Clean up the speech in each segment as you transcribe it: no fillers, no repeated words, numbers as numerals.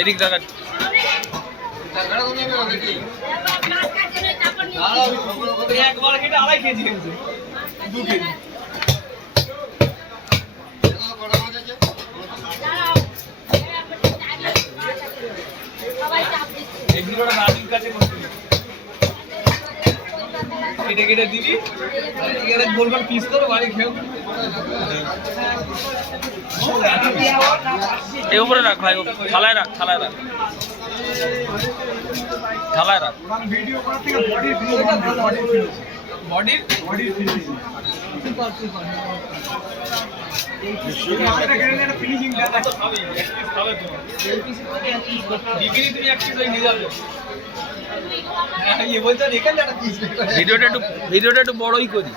এদিক দেখা একবার কেটে আড়াই কেজি হয়েছে 2 কেজি এগুলোটা দাদির কাছে কেটে কেটে দিবি গোলগোল পিস করো বাড়ি খেও এই উপরে রাখ ভাই থালায় রাখ থালায় রাখ থালায় রাখ ভিডিও করার থেকে বডির ভিডিওটা একটু বড়ই করি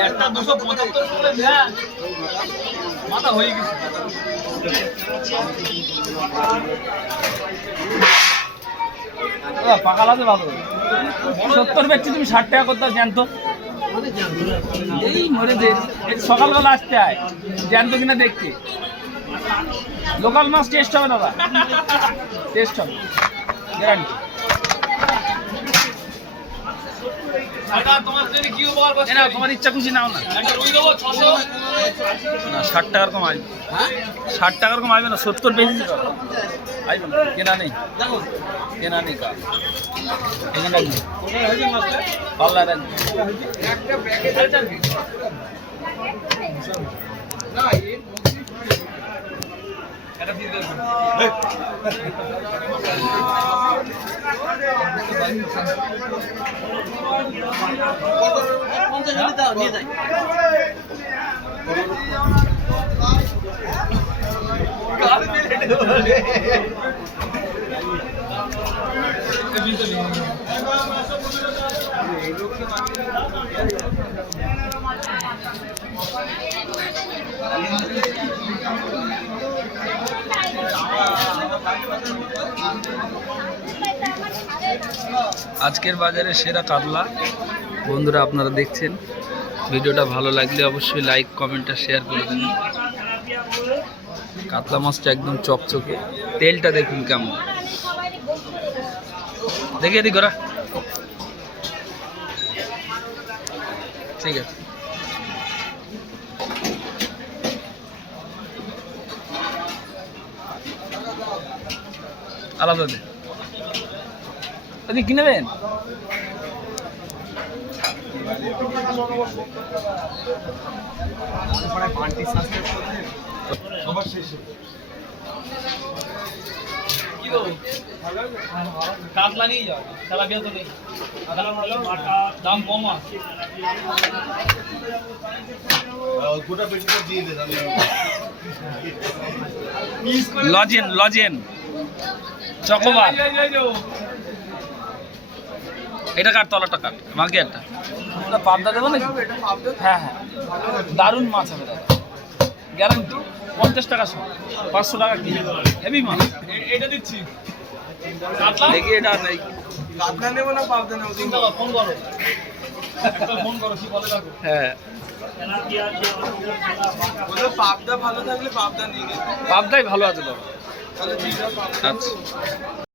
একটা 275 মাথা হয়ে গেছে পাকাল আছে ভালো 70 বেচছি তুমি 60 টাকা করতে জ্যান্ত এই মরে যে সকালবেলা আসতে হয় জ্যান্ত কিনা দেখতে লোকাল মাছ টেস্ট হবে দাদা টেস্ট হবে গ্যারান্টি তোমার ইচ্ছা খুশি নাও না 60 টাকার কম আসবে 60 টাকার কম আসবে না 70 বেশি আসবে না কেনা নেই কাজ এখানে রাখবি পাল্লা রাখবি আজকের বাজারে সেরা কাতলা বন্ধুরা আপনারা দেখছেন ভিডিওটা ভালো লাগলে অবশ্যই লাইক কমেন্ট আর শেয়ার করে দেবেন কাতলা মাছটা একদম চকচকে তেলটা দেখুন কেমন দেখে দিই গোরা ঠিক আছে আলাদা দে কি নেবেন কাতলা নিয়ে যাও তেলাপিয়া তো নেই দাম কম আছে লজেন চকোবার এটা কাট তলাটা কাট মাকে একটা পাবদা দেবো নাকি হ্যাঁ দারুণ মাছ হবে দাদা গ্যারান্টি 50 টাকা 500 টাকা কিলো হেভি মাছ এটা দিচ্ছি দেখি এটা নেই কাতলা নেবো না পাবদা নেবো ফোন করো কি বলে রাখো হ্যাঁ পাবদা ভালো থাকলে পাবদা নিয়ে পাবদাই ভালো আছে দাদা আচ্ছা